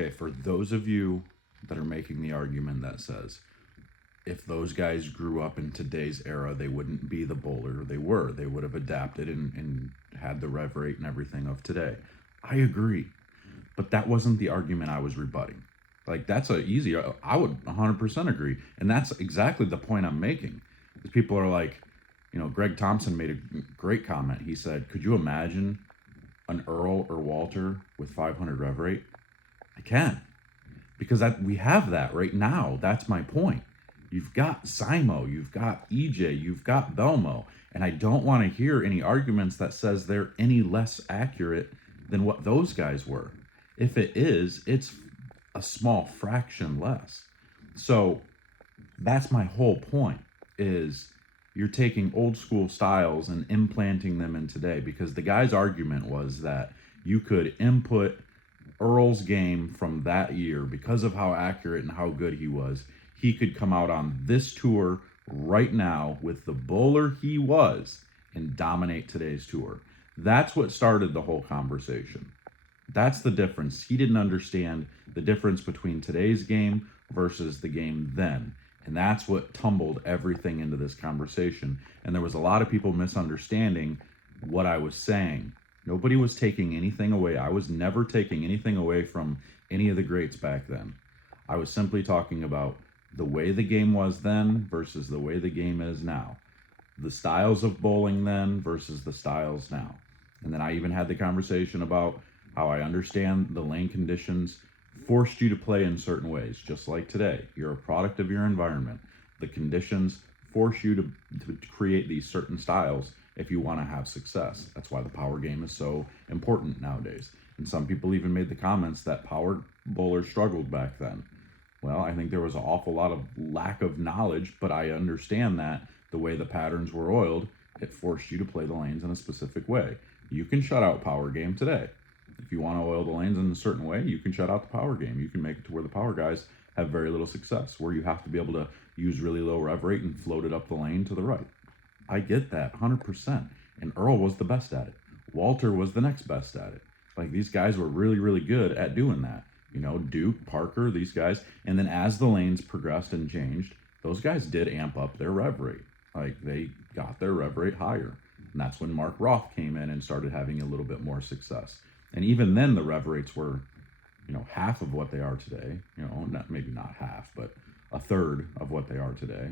Okay, for those of you that are making the argument that says if those guys grew up in today's era, they wouldn't be the bowler they were. They would have adapted and had the rev rate and everything of today. I agree. But that wasn't the argument I was rebutting. Like, that's a easy, I would 100% agree. And that's exactly the point I'm making. Because people are like, Greg Thompson made a great comment. He said, could you imagine an Earl or Walter with 500 rev rate? I can. Because we have that right now. That's my point. You've got Simo, you've got EJ, you've got Belmo, and I don't want to hear any arguments that says they're any less accurate than what those guys were. If it is, it's a small fraction less. So that's my whole point, is you're taking old school styles and implanting them in today, because the guy's argument was that you could input Earl's game from that year because of how accurate and how good he was. He could come out on this tour right now with the bowler he was and dominate today's tour. That's what started the whole conversation. That's the difference. He didn't understand the difference between today's game versus the game then. And that's what tumbled everything into this conversation. And there was a lot of people misunderstanding what I was saying. Nobody was taking anything away. I was never taking anything away from any of the greats back then. I was simply talking about the way the game was then versus the way the game is now. The styles of bowling then versus the styles now. And then I even had the conversation about how I understand the lane conditions forced you to play in certain ways, just like today. You're a product of your environment. The conditions force you to create these certain styles if you want to have success. That's why the power game is so important nowadays. And some people even made the comments that power bowlers struggled back then. Well, I think there was an awful lot of lack of knowledge, but I understand that the way the patterns were oiled, it forced you to play the lanes in a specific way. You can shut out power game today. If you want to oil the lanes in a certain way, you can shut out the power game. You can make it to where the power guys have very little success, where you have to be able to use really low rev rate and float it up the lane to the right. I get that 100%. And Earl was the best at it. Walter was the next best at it. Like, these guys were really, really good at doing that. Duke, Parker, these guys. And then as the lanes progressed and changed, those guys did amp up their rev rate. Like, they got their rev rate higher. And that's when Mark Roth came in and started having a little bit more success. And even then, the rev rates were, half of what they are today. Maybe not half, but a third of what they are today.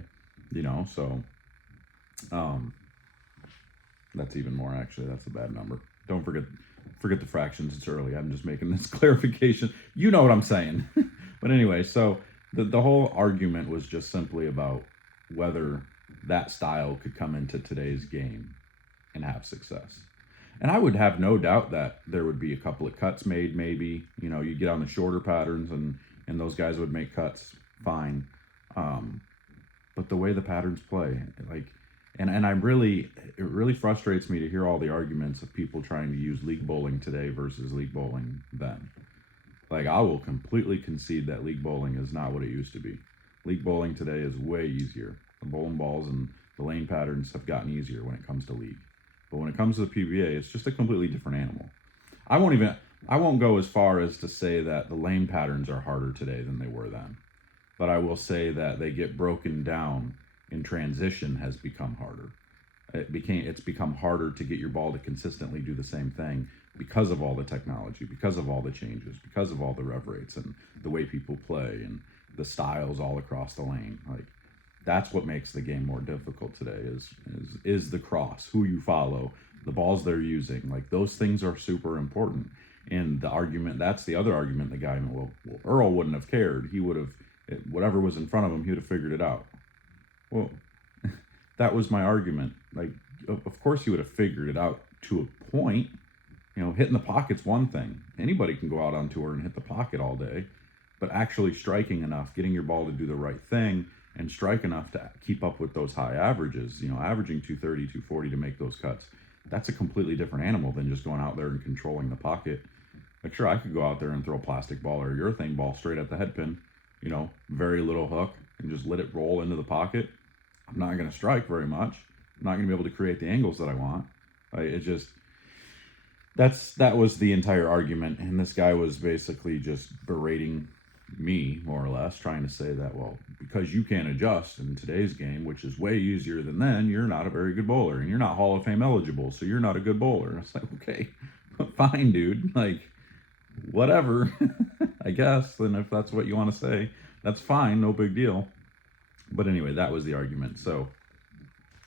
So that's even more, actually. That's a bad number. Don't forget the fractions. It's early. I'm just making this clarification. You know what I'm saying. But anyway, so the whole argument was just simply about whether that style could come into today's game and have success. And I would have no doubt that there would be a couple of cuts made, maybe. You get on the shorter patterns and those guys would make cuts fine. But the way the patterns play, and it really frustrates me to hear all the arguments of people trying to use league bowling today versus league bowling then. Like, I will completely concede that league bowling is not what it used to be. League bowling today is way easier. The bowling balls and the lane patterns have gotten easier when it comes to league. But when it comes to the PBA, it's just a completely different animal. I won't go as far as to say that the lane patterns are harder today than they were then. But I will say that they get broken down in transition has become harder. It's become harder to get your ball to consistently do the same thing because of all the technology, because of all the changes, because of all the rev rates and the way people play and the styles all across the lane. Like, that's what makes the game more difficult today is the cross, who you follow, the balls they're using. Like, those things are super important. And that's the other argument the guy, well, Earl wouldn't have cared. He would have, whatever was in front of him, he would have figured it out. Well, that was my argument. Like, of course he would have figured it out to a point. Hitting the pocket's one thing. Anybody can go out on tour and hit the pocket all day. But actually striking enough, getting your ball to do the right thing, and strike enough to keep up with those high averages, averaging 230, 240 to make those cuts, that's a completely different animal than just going out there and controlling the pocket. Like, sure, I could go out there and throw a plastic ball or a urethane ball straight at the head pin, very little hook, and just let it roll into the pocket. I'm not going to strike very much. I'm not going to be able to create the angles that I want. that was the entire argument, and this guy was basically just berating me, more or less, trying to say that, well, because you can't adjust in today's game, which is way easier than then, you're not a very good bowler, and you're not Hall of Fame eligible, so you're not a good bowler. And it's like, okay, fine, dude, like, whatever. I guess, then if that's what you want to say, that's fine, no big deal. But anyway, that was the argument. So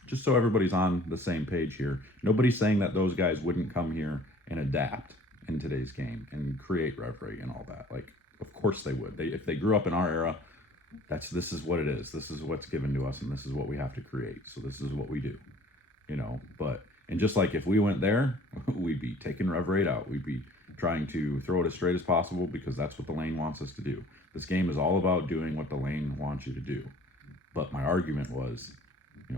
just so everybody's on the same page here, nobody's saying that those guys wouldn't come here and adapt in today's game and create rev rate and all that. Like, of course they would. If they grew up in our era, this is what it is. This is what's given to us, and this is what we have to create. So this is what we do, But and just like if we went there, we'd be taking rev rate out. We'd be trying to throw it as straight as possible because that's what the lane wants us to do. This game is all about doing what the lane wants you to do. But my argument was,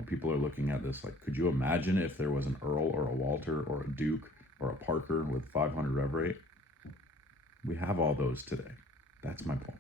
people are looking at this like, could you imagine if there was an Earl or a Walter or a Duke or a Parker with 500 rev rate? We have all those today. That's my point.